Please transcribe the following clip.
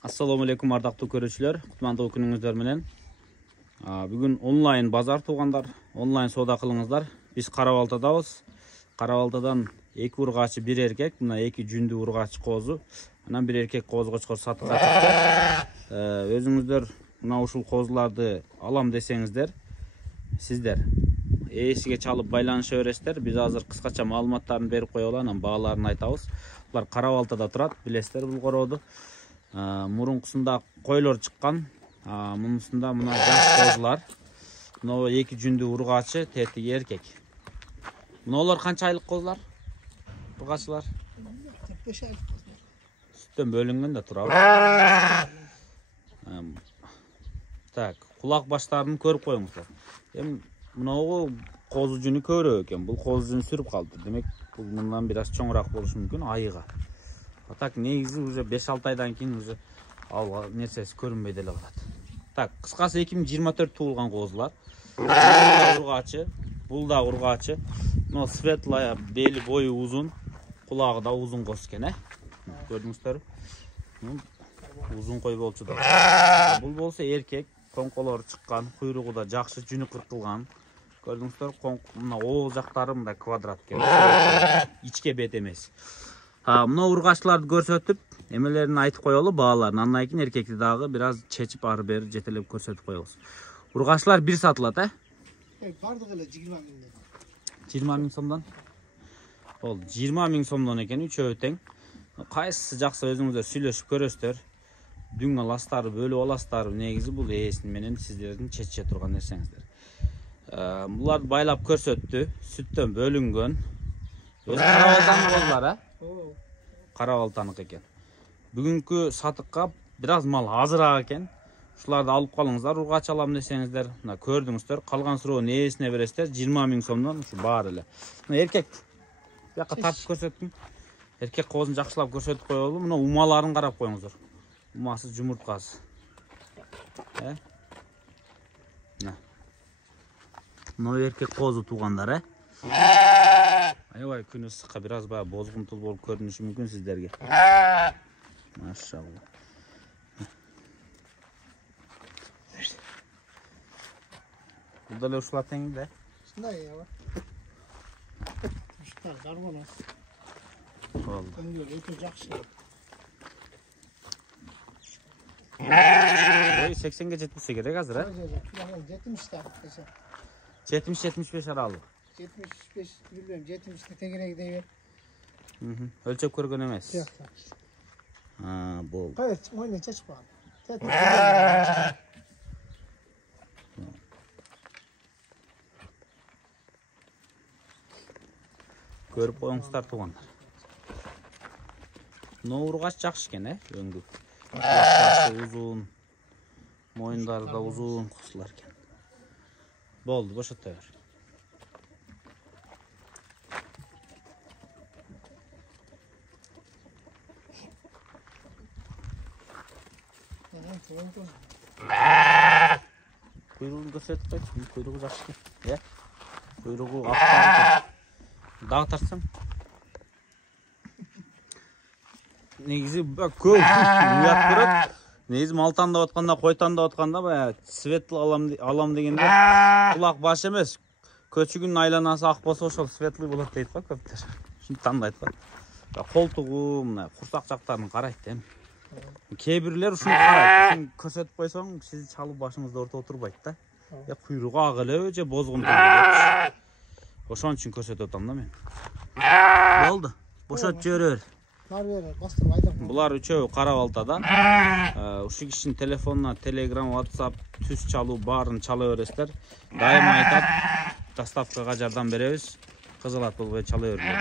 Assalamu alaikum ардактуу көрүүчүлөр, кутмандуу күнүңүздөр менен. Бүгүн онлайн базар туугандар, онлайн соода кылыңыздар. Биз Кара-Балтадабыз. Кара-Балтадан 2 ургачы, 1 эркек, мына 2 жүндүү ургачы козу, анан 1 эркек коз-кочкор сатыкка чыкты. Өзүңүздөр мына ушул козуларды алам десеңиздер, сиздер ээсиге чалып байланыша бересиздер. Биз азыр кыскача маалыматтарын берип коелу, анан бааларын айтабыз. Булар Кара-Балтада турат, билесиздер бул корооду. Мурункусунда койлор чыккан, мунусунда мына жаш козулар. Мына 2 жүндүү ургачы, тетиги эркек. Мыналар канча айлык козулар? Ургачылар? 45 айлык козулар. Сүттөн бөлүнгөн да турабы. Так, кулак баштарын көрүп коюңуздар. Эми мынагу козу жүнү көбүрөөк экен. Бул козу жүнү сүрүп калды. Демек, бул мындан бир аз чоңураак болушу мүмкүн айыга. Так, негизи уже 5-6 айдан кийин уже ал нерсеси көрүнбөй деле калат. Так, кыскасы 2024 туулган козулар. Ургачы, бул да ургачы. Но светлая, бели бою узун, кулагы да узун коз экен, көрдүңүздөрбү? Узун кой болчу да. Бул болсо эркек, коңколору чыккан, куйругу да жакшы, жүнү кыркылган. Көрдүңүздөр, мына оол жактары мындай квадрат экен. Ичке бет эмес. Мына ургачтарды көрсөтүп, эмелерин айтып коелу, бааларын. Андан кийин эркекти дагы бир аз чечип ары бери жетелеп көрсөтүп коебуз. Ургачтар бир сатылат, Бардыгы эле 20 миңден. 20 миң сомдон. Ол 20 миң сомдон экен, үчөө тең. Кайсысы жакса өзүңүздөр сүйлөшүп көрөсүздөр. Дүң аласыздар, бөлүп аласыздар. Негизи бул ээсин менен сиздердин чечише турган нерсеңиздер. Буларды байлап көрсөттү, сүттөн бөлүнгөн. Өзү Кара-Балтанын козулар, Кара-Балтаныкы экен. Бүгүнкү сатыкка бир аз мал азыраак экен. Ушуларды алып калыңыздар, ургач алам десеңиздер, мына көрдүңүздөр, калган суроону ээсине бересиздер, 20 миң сомдон ушу баары эле. Мына эркек бияка тартып көрсөттүм. Эркек козун жакшылап көрсөтүп коелу, мына умаларын карап коюңуздар. Умасы, жумурткасы. Мына эркек козу туугандар, Аябай күн ысыкка бир аз баягы бозгунтул болуп көрүнүшү мүмкүн сиздерге. Машалла. Бул деле ушулар тең да? Ушундай, Ушундар гармоноз. Болду. Өтө жакшы. Ой, 80ге жетпесе керек азыр, 70 70-75 аралык. 75 билбейм, 70 тегерек дейбер. Өлчөп көргөн эмес. Жок. Болду. Кой, мойну чечип калган. Көрүп коюңуздар туугандар. Мына ургач жакшы экен, өңгү. Башы узун, моюндары да узун козулар экен. Болду, бошотой бер. Куйругун көрсөтүп койчу, куйругу жакшы экен. Куйругу ак. Дагы тартсаң. Негизи көп уят көрөт. Негизи мал тандап атканда, кой тандап атканда баягы светлый алам дегенде кулак баш эмес. Көчүгүнүн айланасы ак болсо ошол светлый болот дейт го көптөр. Ушинтип тандайт го. Колтугу, мына курсак жактарын карайт эми. Кээ бирлер ушуну карайт. Ушуну көрсөтүп койсоң, сиз чалып башыңызда орто отурбайт да. Куйругу ак элеби же бозгунтуу элеби. Ошон үчүн көрсөтүп атам да мен. Болду. Бошотуп жибере бер. Булар үчөө Кара-Балтада. Ушу кишинин телефонуна Telegram, WhatsApp, түз чалуу баарын чала бересиздер. Дайыма айтат, доставкага жардам беребиз. Кызылат болбой чала бериңер.